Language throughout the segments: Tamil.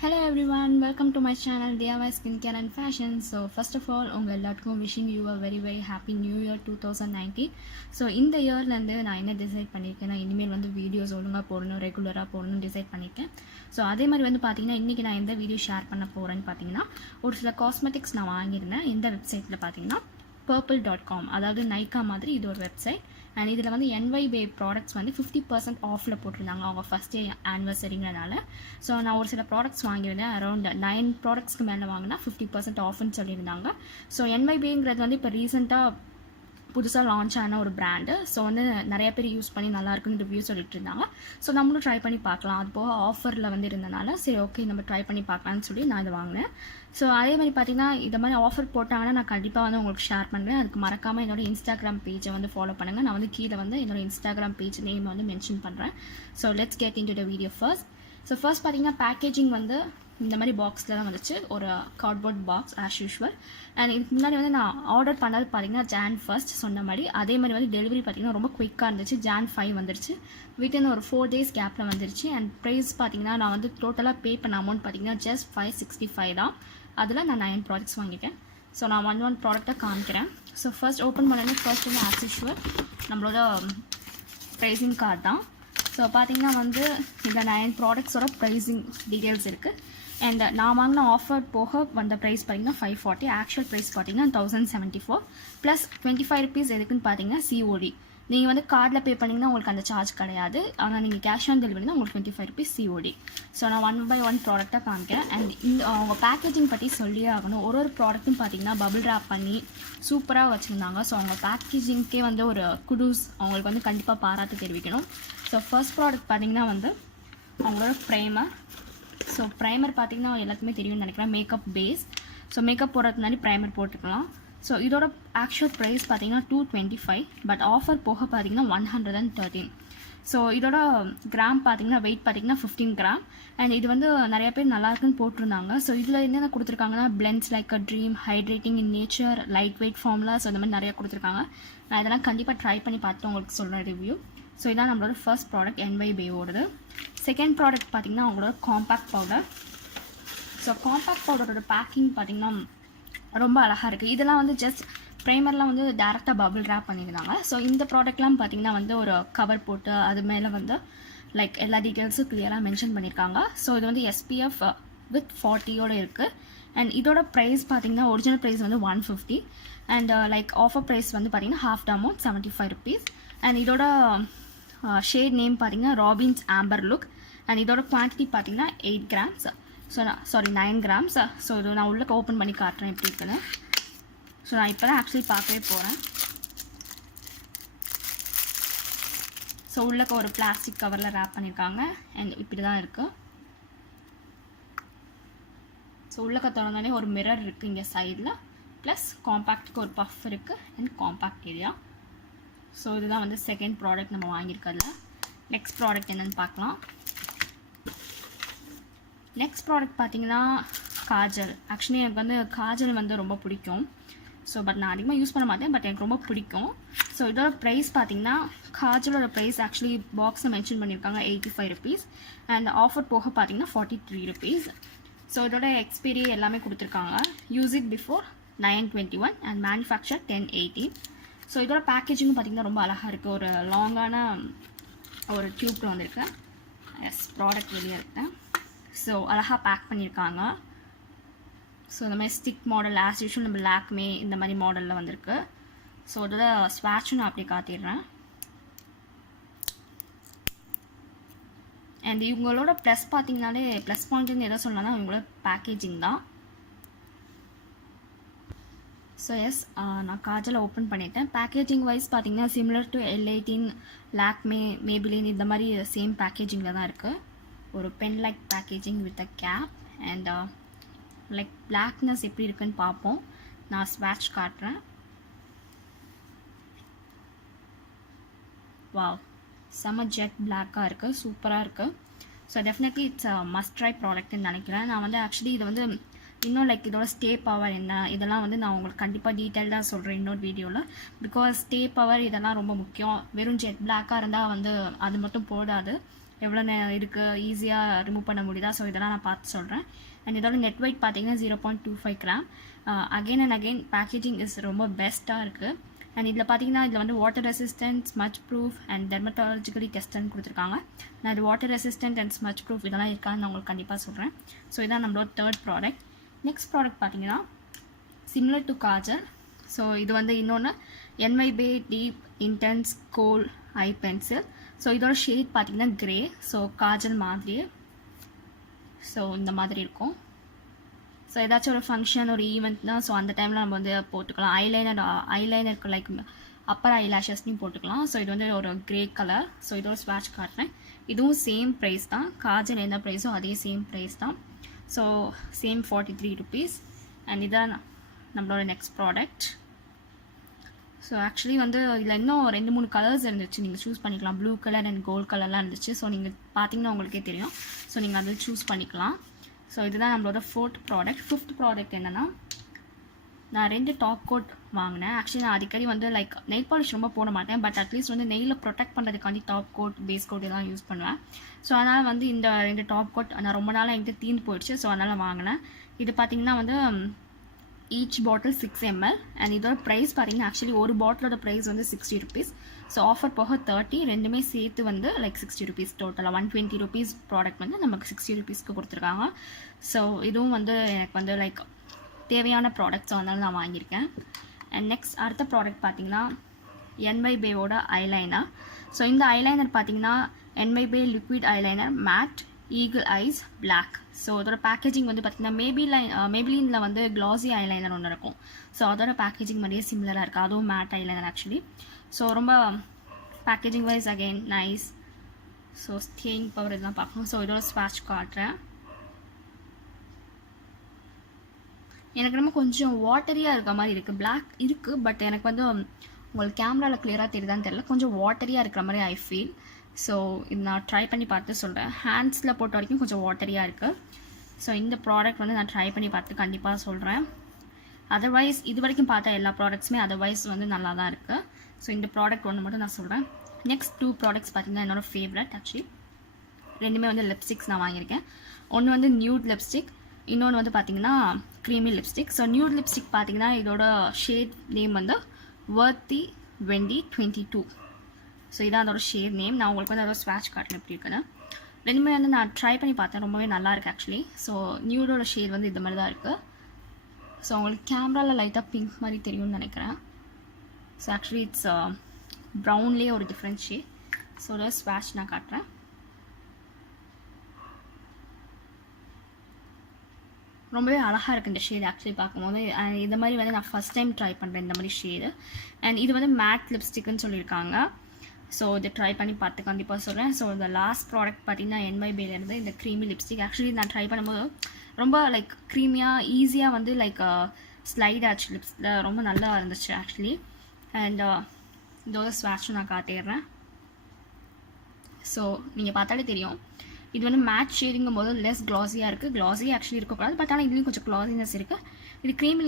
Hello everyone, welcome to my channel DIY Skincare and Fashion. So first of all, உங்கள் எல்லாத்துக்கும் wishing you a very happy new year 2019. So இந்த இயர்லேருந்து நான் என்ன டிசைட் பண்ணியிருக்கேன், நான் இனிமேல் வந்து வீடியோஸ் ஒழுங்காக போடணும், ரெகுலராக போடணும்னு டிசைட் பண்ணியிருக்கேன். ஸோ அதே மாதிரி வந்து பார்த்தீங்கன்னா இன்றைக்கி நான் எந்த வீடியோ ஷேர் பண்ண போகிறேன்னு பார்த்தீங்கன்னா, ஒரு சில காஸ்மெட்டிக்ஸ் நான் வாங்கியிருந்தேன். எந்த வெப்சைட்டில் பார்த்தீங்கன்னா purple.com, அதாவது நைக்கா மாதிரி இது ஒரு வெப்சைட். அண்ட் இதில் வந்து NYBay ப்ராடக்ட்ஸ் வந்து 50% ஆஃபில் போட்டிருந்தாங்க அவங்க ஃபஸ்ட் டே ஆனிவர்சரிங்கிறனால. ஸோ நான் ஒரு சில ப்ராடக்ட்ஸ் வாங்கியிருந்தேன், அரௌண்ட் 9 ப்ராடக்ட்ஸ்க்கு மேலே வாங்கினா 50% ஆஃப்னு சொல்லியிருந்தாங்க. ஸோ NYBayங்கிறது வந்து இப்போ ரீசெண்டாக புதுசாக லான்ச் ஆன ஒரு பிராண்டு. ஸோ வந்து நிறைய பேர் யூஸ் பண்ணி நல்லாயிருக்குன்னு ரிவ்யூ சொல்லிட்டு இருந்தாங்க. ஸோ நம்மளும் ட்ரை பண்ணி பார்க்கலாம், அது போக ஆஃபரில் வந்து இருந்தனால சரி ஓகே நம்ம ட்ரை பண்ணி பார்க்கலான்னு சொல்லி நான் இதை வாங்கினேன். ஸோ அதே மாதிரி பார்த்தீங்கன்னா இந்த மாதிரி ஆஃபர் போட்டாங்கன்னா நான் கண்டிப்பாக வந்து உங்களுக்கு ஷேர் பண்ணுறேன். அதுக்கு மறக்காமல் என்னோட இன்ஸ்டாகிராம் பேஜை வந்து ஃபாலோ பண்ணுங்கள். நான் வந்து கீழே வந்து என்னோட இன்ஸ்டாகிராம் பேஜ் நேம் வந்து மென்ஷன் பண்ணுறேன். So let's get in to the video first. So first பார்த்தீங்கன்னா பேக்கேஜிங் வந்து இந்த மாதிரி பாக்ஸில் தான் வந்துச்சு, ஒரு cardboard box as usual. And இதுக்கு முன்னாடி வந்து நான் ஆர்டர் பண்ணது பார்த்தீங்கன்னா Jan 1 சொன்ன மாதிரி. அதே மாதிரி வந்து டெலிவரி பார்த்தீங்கன்னா ரொம்ப குயிக்காக இருந்துச்சு. Jan 5 வந்துருச்சு, வித்தின் ஒரு 4 days கேப்பில் வந்துருச்சு. அண்ட் ப்ரைஸ் பார்த்தீங்கன்னா நான் வந்து டோட்டலாக பே பண்ண அமௌண்ட் பார்த்தீங்கன்னா just 565 தான். அதில் நான் 9 ப்ராடக்ட்ஸ் வாங்கிட்டேன். ஸோ நான் ஒன் ப்ராடக்டாக காமிக்கிறேன். ஸோ ஃபர்ஸ்ட் ஓப்பன் பண்ணோன்னே ஃபர்ஸ்ட் வந்து ஆஸ் யூஷுவல் நம்மளோட ப்ரைஸிங் கார்டு தான். ஸோ பார்த்தீங்கன்னா வந்து இந்த 9 ப்ராடக்ட்ஸோட ப்ரைஸிங் டீட்டெயில்ஸ் இருக்குது. அண்ட் நான் வாங்கின ஆஃபர் போக வந்த ப்ரைஸ் பார்த்தீங்கன்னா 540, ஆக்சுவல் ப்ரைஸ் பார்த்தீங்கன்னா 1074 ப்ளஸ் 25 rupees எதுக்குன்னு பார்த்தீங்கன்னா COD. நீங்கள் வந்து கார்டில் பே பண்ணிங்கன்னா உங்களுக்கு அந்த சார்ஜ் கிடையாது, ஆனால் நீங்கள் கேஷ் ஆன் டெலிவரி தான் உங்களுக்கு 25 rupees COD. ஸோ நான் 1 by 1 ப்ராடக்டாக காமிக்கிறேன். அண்ட் இந்த அவங்க பேக்கேஜிங் பற்றி சொல்லியே ஆகணும். ஒரு ப்ராடக்ட்டும் பார்த்தீங்கன்னா பபிள் ரேப் பண்ணி சூப்பராக வச்சுருந்தாங்க. ஸோ அவங்க பேக்கேஜிங்க்கே வந்து ஒரு குடூஸ், அவங்களுக்கு வந்து கண்டிப்பாக பாராட்டு தெரிவிக்கணும். ஸோ ஃபர்ஸ்ட் ப்ராடக்ட் பார்த்தீங்கன்னா வந்து அவங்களோட ப்ரைமர். ஸோ ப்ரைமர் பார்த்தீங்கன்னா எல்லாத்துக்குமே தெரியும்னு நினைக்கிறேன், மேக்கப் பேஸ். ஸோ மேக்கப் போடுறதுக்கு முன்னாடி ப்ரைமர் போட்டுக்கலாம். ஸோ இதோட ஆக்சுவல் ப்ரைஸ் பார்த்தீங்கன்னா 225, பட் ஆஃபர் போக பார்த்தீங்கன்னா 113. ஸோ இதோட கிராம் பார்த்தீங்கன்னா வெயிட் பார்த்தீங்கன்னா 15 கிராம். அண்ட் இது வந்து நிறைய பேர் நல்லாயிருக்குன்னு போட்டிருந்தாங்க. ஸோ இதில் என்னென்ன கொடுத்துருக்காங்கன்னா blends like a dream, hydrating in nature, light weight formula, so இந்த மாதிரி நிறையா கொடுத்துருக்காங்க. நான் இதெல்லாம் கண்டிப்பாக ட்ரை பண்ணி பார்த்துட்டு உங்களுக்கு சொல்கிறேன் ரிவ்யூ. ஸோ இதான் நம்மளோட ஃபர்ஸ்ட் ப்ராடக்ட் NYBayவோடது. செகண்ட் ப்ராடக்ட் பார்த்திங்கன்னா அவங்களோட காம்பேக்ட் பவுடர். ஸோ காம்பேக்ட் பவுடரோட பேக்கிங் பார்த்திங்கன்னா ரொம்ப அழகாக இருக்குது. இதெல்லாம் வந்து ஜஸ்ட் ப்ரைமர்லாம் வந்து டேரெக்டாக பபிள் ரேப் பண்ணியிருந்தாங்க. ஸோ இந்த ப்ராடக்ட்லாம் பார்த்திங்கன்னா வந்து ஒரு கவர் போட்டு அது மேலே வந்து லைக் எல்லா டீட்டெயில்ஸும் கிளியராக மென்ஷன் பண்ணியிருக்காங்க. ஸோ இது வந்து SPF with 40 இருக்குது. அண்ட் இதோட ப்ரைஸ் பார்த்திங்கன்னா ஒரிஜினல் ப்ரைஸ் வந்து 150. அண்ட் லைக் ஆஃபர் ப்ரைஸ் வந்து பார்த்திங்கன்னா half the amount 75 rupees. And இதோட ஷேட் நேம் பார்த்தீங்கன்னா ராபின்ஸ் ஆம்பர் லுக். அண்ட் இதோட குவான்டிட்டி பார்த்தீங்கன்னா 8 grams. So 9 grams. ஸோ இது நான் உள்ளே ஓப்பன் பண்ணி காட்டுறேன் எப்படி இருக்குன்னு. ஸோ நான் இப்போ தான் ஆக்சுவலி பார்க்கவே போகிறேன். ஸோ உள்ளக்க ஒரு பிளாஸ்டிக் கவரில் ரேப் பண்ணியிருக்காங்க. அண்ட் இப்படி தான் இருக்குது. ஸோ உள்ளக்க திறந்தாலே ஒரு மிரர் இருக்குது இங்கே சைடில், ப்ளஸ் காம்பேக்டுக்கு ஒரு பஃப் இருக்குது அண்ட் காம்பேக்ட் ஏரியா. ஸோ இதுதான் வந்து செகண்ட் ப்ராடக்ட் நம்ம வாங்கியிருக்கிறதுல. நெக்ஸ்ட் ப்ராடக்ட் என்னென்னு பார்க்கலாம். நெக்ஸ்ட் ப்ராடக்ட் பார்த்தீங்கன்னா காஜல். ஆக்சுவலி எனக்கு வந்து காஜல் வந்து ரொம்ப பிடிக்கும். ஸோ பட் நான் அதிகமாக யூஸ் பண்ண மாட்டேன், பட் எனக்கு ரொம்ப பிடிக்கும். ஸோ இதோட ப்ரைஸ் பார்த்தீங்கன்னா காஜலோட ப்ரைஸ் ஆக்சுவலி பாக்ஸில் மென்ஷன் பண்ணியிருக்காங்க 85 rupees. அண்ட் ஆஃபர் போக பார்த்தீங்கன்னா 43 rupees. ஸோ இதோட எக்ஸ்பீரி எல்லாமே கொடுத்துருக்காங்க. Use it before 9/21 and manufacture 10/18. So இதோட பேக்கேஜிங்கும் பார்த்திங்கன்னா ரொம்ப அழகாக இருக்குது. ஒரு லாங்கான ஒரு டியூப்பில் வந்துருக்கு. எஸ், ப்ராடக்ட் வெளியே இருக்கேன். ஸோ அழகாக பேக் பண்ணியிருக்காங்க. ஸோ இந்த மாதிரி ஸ்டிக் மாடல் ஆஸ் யூஷுவல் நம்ம லாக்மே இந்த மாதிரி மாடலில் வந்திருக்கு. ஸோ இதோட ஸ்வாட்சும் நான் அப்படியே காட்டிடுறேன். அண்ட் இவங்களோட ப்ளஸ் பார்த்திங்கனாலே ப்ளஸ் பாயிண்ட்னு எதை சொல்லலாம்னா இவங்களோட பேக்கேஜிங் தான். ஸோ எஸ், நான் காஜலை ஓப்பன் பண்ணிட்டேன். பேக்கேஜிங் வைஸ் பார்த்தீங்கன்னா similar to L18, Lakme, Maybelline இந்த மாதிரி சேம் பேக்கேஜிங்கில் தான் இருக்குது. ஒரு pen like packaging with a cap. And like blackness எப்படி இருக்குன்னு பார்ப்போம். நான் ஸ்வாட்ச் காட்டுறேன். வாவ், செம்ம ஜெட் பிளாக்காக இருக்குது, சூப்பராக இருக்குது. So definitely it's must try ப்ராடக்ட்னு நினைக்கிறேன். நான் வந்து ஆக்சுவலி இது வந்து இன்னும் லைக் இதோட ஸ்டே பவர் என்ன இதெல்லாம் வந்து நான் உங்களுக்கு கண்டிப்பாக டீட்டெயில்டாக சொல்கிறேன் இன்னொரு வீடியோவில். பிகாஸ் ஸ்டே பவர் இதெல்லாம் ரொம்ப முக்கியம். வெறும் ஜெட் பிளாக்காக இருந்தால் வந்து அது மட்டும் போடாது. எவ்வளோ இருக்குது, ஈஸியாக ரிமூவ் பண்ண முடியுதா, ஸோ இதெல்லாம் நான் பார்த்து சொல்கிறேன். அண்ட் இதோட நெட் வெயிட் பார்த்தீங்கன்னா 0.25 gram. Again and again packaging is ரொம்ப பெஸ்ட்டாக இருக்குது. அண்ட் இதில் பார்த்தீங்கன்னா இதில் வந்து water resistant, smudge proof and dermatologically டெஸ்ட்னு கொடுத்துருக்காங்க. நான் இது water resistant and smudge proof இதெல்லாம் இருக்கான்னு நான் உங்களுக்கு கண்டிப்பாக சொல்கிறேன். ஸோ இதான் நம்மளோட தேர்ட் ப்ராடக்ட். நெக்ஸ்ட் ப்ராடக்ட் பார்த்தீங்கன்னா சிமிலர் டு காஜல். ஸோ இது வந்து இன்னொன்று NYBe deep intense kohl eye pencil. So இதோட ஷேட் பார்த்தீங்கன்னா கிரே. ஸோ காஜல் மாதிரியே ஸோ இந்த மாதிரி இருக்கும். ஸோ ஏதாச்சும் ஒரு ஃபங்க்ஷன், ஒரு ஈவெண்ட்னா ஸோ அந்த டைமில் நம்ம வந்து போட்டுக்கலாம். ஐலைனருக்கு லைக் அப்பர் ஐலாஷஸ்லையும் போட்டுக்கலாம். ஸோ இது வந்து ஒரு கிரே கலர். ஸோ இதோட ஸ்வாட்ச் காட்டுறேன். இதுவும் சேம் ப்ரைஸ் தான், காஜல் எந்த ப்ரைஸோ அதே சேம் ப்ரைஸ் தான். So same 43 rupees. அண்ட் இதான் நம்மளோட நெக்ஸ்ட் ப்ராடக்ட். ஸோ ஆக்சுவலி வந்து இதில் இன்னும் 2-3 கலர்ஸ் இருந்துச்சு, நீங்கள் சூஸ் பண்ணிக்கலாம். ப்ளூ கலர் அண்ட் கோல்ட் கலர்லாம் இருந்துச்சு. ஸோ நீங்கள் பார்த்தீங்கன்னா உங்களுக்கே தெரியும். ஸோ நீங்கள் அதில் சூஸ் பண்ணிக்கலாம். ஸோ இதுதான் நம்மளோட ஃபோர்த் ப்ராடக்ட். ஃபிஃப்த் ப்ராடக்ட் என்னென்னா, நான் 2 டாப் கோட் வாங்கினேன். ஆக்சுவலி நான் அடிக்கடி வந்து லைக் நெயில் பாலிஷ் ரொம்ப போட மாட்டேன், பட் அட்லீஸ்ட் வந்து நெயிலில் ப்ரொடெக்ட் பண்ணுறதுக்காண்டி டாப் கோட், பேஸ் கோட் இதெல்லாம் யூஸ் பண்ணுவேன். ஸோ அதனால் வந்து இந்த 2 டாப் கோட் நான் ரொம்ப நாளாக என்கிட்ட தீர்ந்து போயிடுச்சு. ஸோ அதனால் வாங்கினேன். இது பார்த்திங்கன்னா வந்து ஈச் பாட்டில் 6 ml. அண்ட் இதோட ப்ரைஸ் பார்த்தீங்கன்னா ஆக்சுவலி ஒரு பாட்டிலோட ப்ரைஸ் வந்து 60 rupees. ஸோ ஆஃபர் போக 30, ரெண்டுமே சேர்த்து வந்து லைக் 60 rupees. டோட்டலாக 120 rupees ப்ராடக்ட் வந்து நமக்கு 60 rupeesக்கு கொடுத்துருக்காங்க. ஸோ இதுவும் வந்து எனக்கு வந்து லைக் தேவையான ப்ராடக்ட். ஸோ அதனால நான் வாங்கியிருக்கேன். அண்ட் நெக்ஸ்ட் அடுத்த ப்ராடக்ட் பார்த்தீங்கன்னா NYBeயோட ஐலைனர். ஸோ இந்த ஐலைனர் பார்த்தீங்கன்னா NYBe liquid eyeliner matte eagle eyes black. So அதோட பேக்கேஜிங் வந்து பார்த்திங்கன்னா மேபிலினில் வந்து க்ளாஸி ஐலைனர் ஒன்று இருக்கும். ஸோ அதோட பேக்கேஜிங் மாதிரியே சிமிலராக இருக்குது. அதுவும் மேட் ஐலைனர் ஆக்சுவலி. ஸோ ரொம்ப packaging wise again nice. So staying power இதெல்லாம் பார்க்கணும். ஸோ இதோட ஸ்வாட்ச் காட்டுறேன். எனக்கு ரொம்ப கொஞ்சம் வாட்டரியாக இருக்க மாதிரி இருக்குது. பிளாக் இருக்குது, பட் எனக்கு வந்து உங்களுக்கு கேமராவில் கிளியராக தெரியுதான்னு தெரியல, கொஞ்சம் வாட்டரியாக இருக்கிற மாதிரி ஐ ஃபீல். ஸோ இது நான் ட்ரை பண்ணி பார்த்து சொல்கிறேன். ஹேண்ட்ஸில் போட்ட வரைக்கும் கொஞ்சம் வாட்டரியாக இருக்குது. ஸோ இந்த ப்ராடக்ட் வந்து நான் ட்ரை பண்ணி பார்த்து கண்டிப்பாக சொல்கிறேன். அதர்வைஸ் இது வரைக்கும் பார்த்த எல்லா ப்ராடக்ட்ஸுமே அதர்வைஸ் வந்து நல்லா தான் இருக்குது. ஸோ இந்த ப்ராடக்ட் ஒன்று மட்டும் நான் சொல்கிறேன். நெக்ஸ்ட் 2 ப்ராடக்ட்ஸ் பார்த்திங்கன்னா என்னோடய ஃபேவரட். ஆக்சுவலி ரெண்டுமே வந்து லிப்ஸ்டிக்ஸ் நான் வாங்கியிருக்கேன். ஒன்று வந்து நியூட் லிப்ஸ்டிக், இன்னொன்று வந்து பார்த்திங்கன்னா creamy lipstick. So nude lipstick பார்த்திங்கன்னா இதோட ஷேட் நேம் வந்து வர்த்தி வெண்டி 22. ஸோ இதான் அதோட ஷேட் நேம். நான் உங்களுக்கு வந்து அதோட ஸ்வாட்ச் காட்டுறேன் எப்படி இருக்குன்னு. ரெண்டுமே வந்து நான் ட்ரை பண்ணி பார்த்தேன், ரொம்பவே நல்லா இருக்குது ஆக்சுவலி. ஸோ நியூடோட ஷேட் வந்து இது மாதிரி தான் இருக்குது. ஸோ உங்களுக்கு கேமராவில் லைட்டாக பிங்க் மாதிரி தெரியும்னு நினைக்கிறேன். ஸோ ஆக்சுவலி இட்ஸ் ப்ரௌன்லேயே ஒரு டிஃப்ரெண்ட் ஷேட். ஸோ அதோட ஸ்வாட்ச் நான் காட்டுறேன். ரொம்பவே அழகாக இருக்குது இந்த ஷேடு ஆக்சுவலி பார்க்கும்போது. இந்த மாதிரி வந்து நான் ஃபஸ்ட் டைம் ட்ரை பண்ணுறேன் இந்த மாதிரி ஷேடு. அண்ட் இது வந்து மேட் லிப்ஸ்டிக்னு சொல்லியிருக்காங்க. ஸோ இதை ட்ரை பண்ணி பார்த்து கண்டிப்பாக சொல்கிறேன். ஸோ இந்த லாஸ்ட் ப்ராடக்ட் பார்த்தீங்கன்னா NYBeலேருந்து இந்த க்ரீமி லிப்ஸ்டிக். ஆக்சுவலி நான் ட்ரை பண்ணும்போது ரொம்ப லைக் க்ரீமியாக ஈஸியாக வந்து லைக் ஸ்லைட் ஆச்சு லிப்ஸில், ரொம்ப நல்லா இருந்துச்சு ஆக்சுவலி. அண்ட் இதோட ஸ்வாட்சும் நான் காட்டிடுறேன். ஸோ நீங்கள் பார்த்தாலே தெரியும் இது வந்து மேட் ஷேடிங்கும் போது லெஸ் க்ளாஸியாக இருக்குது. க்ளாஸியாக ஆக்சுவலி இருக்கக்கூடாது, பட் ஆனால் இதுலேயும் கொஞ்சம் க்ளாஸினஸ் இருக்குது. இது க்ரீமி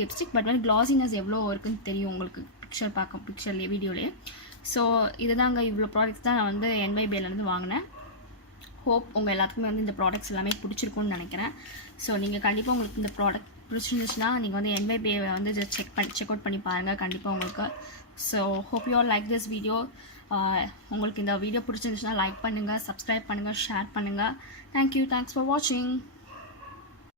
லிப்ஸ்டிக் பட் வந்து க்ளாஸினஸ் எவ்வளோ இருக்குன்னு தெரியும் உங்களுக்கு பிக்சர்லேயே வீடியோலேயே. ஸோ இதுதாங்க, இவ்வளோ ப்ராடக்ட்ஸ் தான் நான் வந்து NYBeலேருந்து வாங்கினேன். ஹோப் உங்கள் எல்லாத்துக்குமே வந்து இந்த ப்ராடக்ட்ஸ் எல்லாமே பிடிச்சிருக்குன்னு நினைக்கிறேன். ஸோ நீங்கள் கண்டிப்பாக உங்களுக்கு இந்த ப்ராடக்ட் பிடிச்சிருந்துச்சுன்னா நீங்கள் வந்து NYBe வந்து செக் அவுட் பண்ணி பாருங்கள் கண்டிப்பாக உங்களுக்கு. So hope you all like this video. உங்களுக்கு இந்த வீடியோ பிடிச்சிருந்துச்சுன்னா லைக் பண்ணுங்கள், சப்ஸ்கிரைப் பண்ணுங்கள், ஷேர் பண்ணுங்கள். தேங்க்யூ, தேங்க்ஸ் ஃபார் வாட்சிங்.